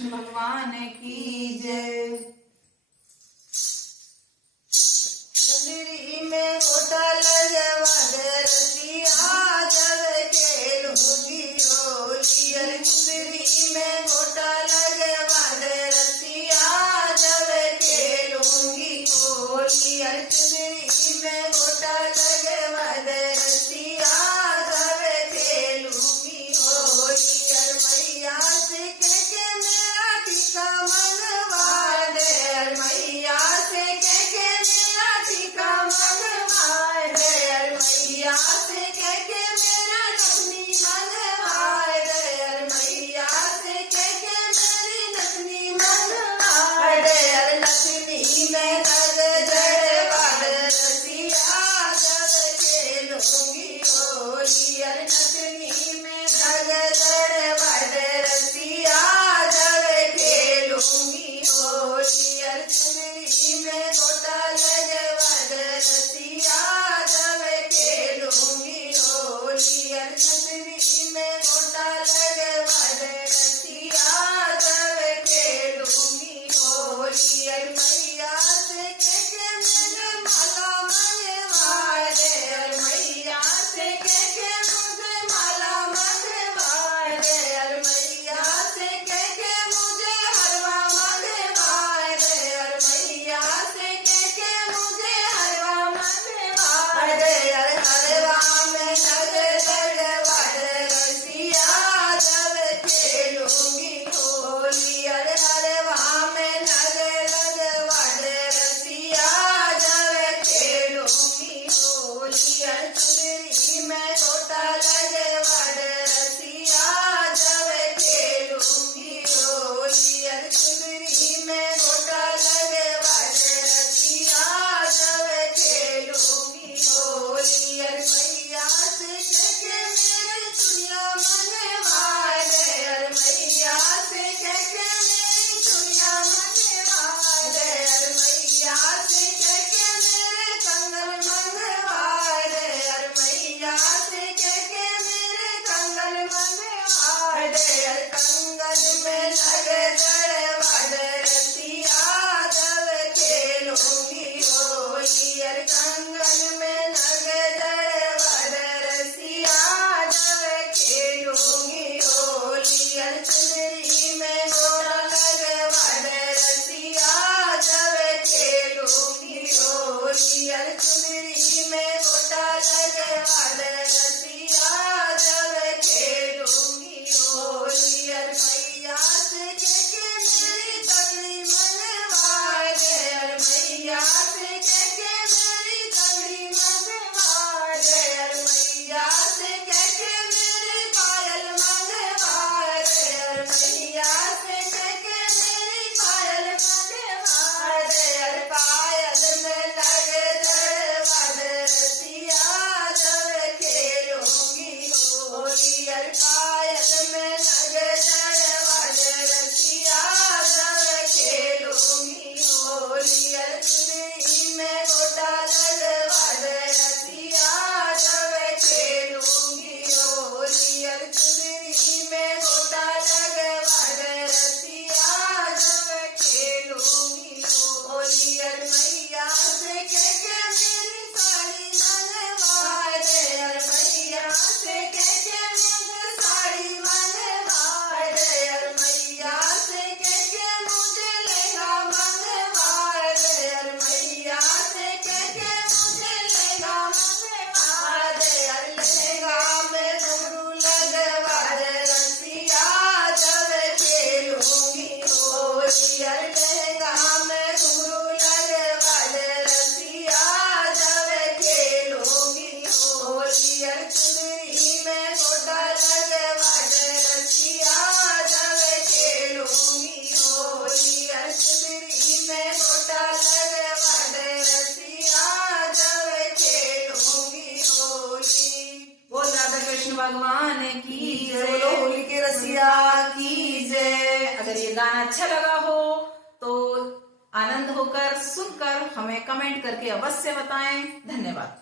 कृष्ण भगवान की जय। चुंदरी में गोटा लगवा दे रसिया जब खेलूंगी होली। अरे चुंदरी में गोटा लगवा दे रसिया जब खेलूंगी होली। अरे चुंदरी में गोटा लगवा दे रसिया जब खेलूंगी होली। अरे मैया से कह के मेरा टीका मंगवा दे। अरे मैया से कह के मेरा टीका मंगवा दे। अरे मैया से कह के मेरा नथनी मंगवा दे। अरे मैया से कह के मेरी नथनी मंगवा दे। अरे नथनी में नग जड़वा दे रसिया जब खेलूंगी होली। अरे नथनी में नग जड़वा दे रसिया जब खेलूंगी होली। अरे चुनरी में गोटा लगवा दे रसिया जब खेलूंगी होली। अरे चुनरी में गोटा लगवा दे रसिया जब खेलूंगी होली। अरे मैया से कह के मुझे माला मंगवा दे। अरे मैया से कह के मुझे माला मंगवा दे। अरे मैया से कह के मुझे हलवा मंगवा दे। अरे मैया से कह के मुझे हलवा मंगवा दे। अरे हलवा में नग जड़वा दे रसिया जब खेलूंगी होली। अरे हलवा में नग लगवा दे रसिया जब खेलूंगी होली। अरे चुनरी में गोटा लगवा दे रसिया जब खेलूंगी होली। अरे चुनरी में गोटा लगवा दे रसिया जब खेलूंगी होली। अरे मैया से कह के मेरी चुड़िया मंगवा दे। अरे मैया से कह के मेरी चुड़िया मंगवा दे। अरे मैया से कह के मेरे कंगन मंगवा दे। अरे मैया से कह के मेरे कंगन मंगवा दे। अरे कंगन में नग जड़वा दे रसिया जब खेलूंगी होली। अरे कंगन में नग जड़वा दे रसिया जब खेलूंगी होली। अरे चुनरी में गोटा लगवा दे रसिया जब खेलूंगी होली। अरे चुनरी में गोटा लगवा दे रसिया जब खेलूंगी होली। अरे मैया से कह के मेरी तगड़ी मंगवा दे। अरे मैया से कह के मेरी तगड़ी मंगवा दे। अरे मैया से कह के मेरे पायल मंगवा दे। अरे मैया से कह के मेरी पायल मंगवा दे। अरे पायल में नग जड़वा दे रसिया जब खेलूंगी होली। अरे पायल में नग जड़वा दे रसिया जब खेलूंगी होली। अरे चुनरी में गोटा लगवा दे रसिया जब खेलूंगी होली। अरे चुनरी में गोटा लगवा दे रसिया जब खेलूंगी होली। अरे मैया से कह के मेरी साड़ी मंगवा दे। अरे मैया से कह के मुझे साड़ी मंगवा दे। अरे मैया से कह के मुझे लहंगा मंगवा दे। अरे मैया से कह के मुझे लहंगा मंगवा दे। अरे लहंगा में घुंघरू लगवा दे रसिया जब खेलूंगी होली। अरे लहंगा में घुंघरू लगवा दे रसिया जब खेलूंगी होली। अरे चुनरी में गोटा लगवा दे रसिया जब खेलूंगी होली। अरे चुनरी में गोटा लगवा दे रसिया जब खेलूंगी होली। बोल राधा कृष्ण भगवान की जय। बोलो होली के रसिया की जय। अगर ये गाना अच्छा लगा हो तो आनंद होकर सुनकर हमें कमेंट करके अवश्य बताएं। धन्यवाद।